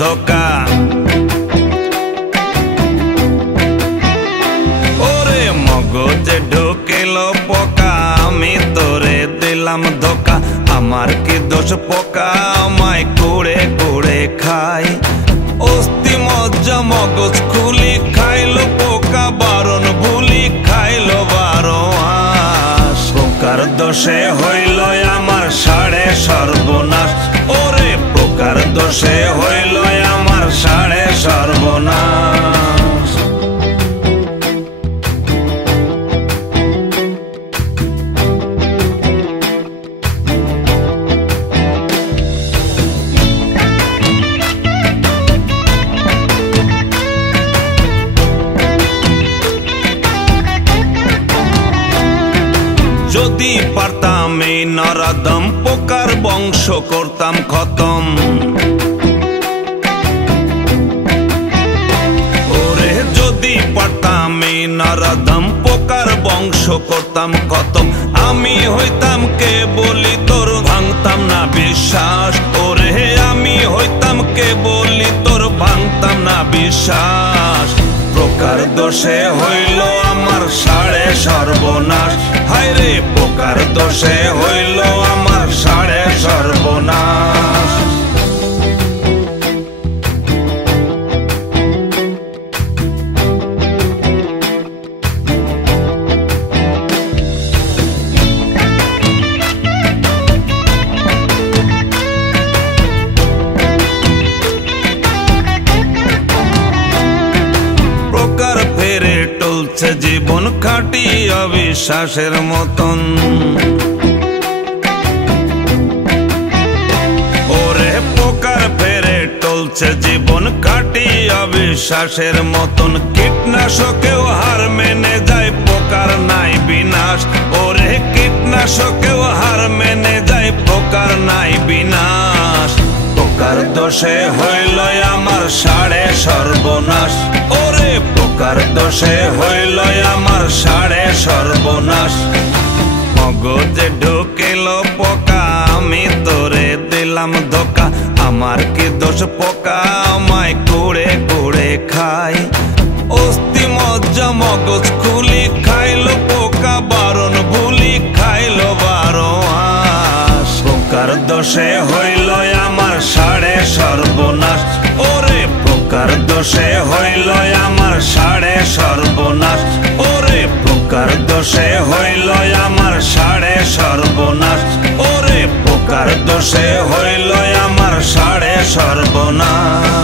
ধোকা। ওরে মগজে ঢুকিল পোকা, আমি তোরে দিলাম ধোকা। আমার কি দোষ পোকা আমায় কুড়ে কুড়ে খাই? অস্থি মজ্জা মগজ খুলি খাইলো পোকা, বারণ ভুলি খাইলো 12 মাস। পোকার দোষে হইল আমার সাড়ে সর্বনাশ। ওরে পোকার দোষে হইল আমার সাড়ে সর্বনাশ। যদি পারতাম এই নরাদম পোকার বংশ করতাম খতম। ওরে যদি পারতাম এই নরাদম পোকার বংশ করতাম খতম। আমি হইতাম কে বলি তোর ভাঙতাম না বিশ্বাস। ওরে আমি হইতাম কে বলি তোর ভাঙতাম না বিশ্বাস। পোকার দোষে হইল আমার সাড়ে সর্বনাশ। হায়রে পোকার দোষে হইল আমার সাড়ে সর্বনাশ। পোকার ফেরে টলছে জীবন খাটি অবিশ্বাসের মতন। ওরে পোকার ফেরে টলছে জীবন খাটি অবিশ্বাসের মতন। কীটনাশকেও হার মেনে যায় পোকার নাই বিনাশ। ওরে কীটনাশকেও হার মেনে যায় পোকার নাই বিনাশ। পোকার দোষে হইল আমার সাড়ে সর্বনাশ। ওরে পোকার দোষে হইল আমার সাড়ে সর্বনাশ। মগজে ঢুকিল পোকা, আমি তোরে দিলাম ধোকা। আমার কি দোষ পোকা আমায় কুড়ে কুড়ে খাই? অস্থি মজ্জা মগজ খুলি খাইলো পোকা, বারণ ভুলি খাইলো 12 মাস। পোকার দোষে হইল আমার সাড়ে সর্বনাশ। ওরে পোকার দোষে হইল আমার সাড়ে সর্বনাশ। ওরে পোকার দোষে হইল আমার সাড়ে সর্বনাশ। ওরে পোকার দোষে হইল আমার সাড়ে সর্বনাশ।